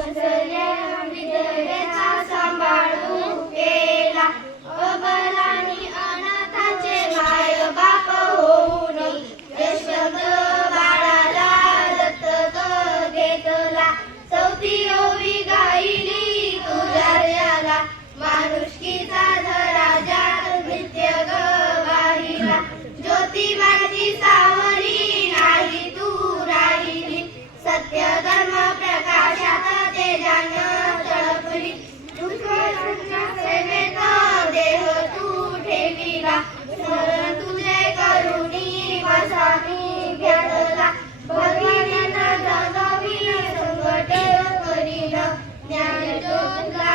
with it. juga.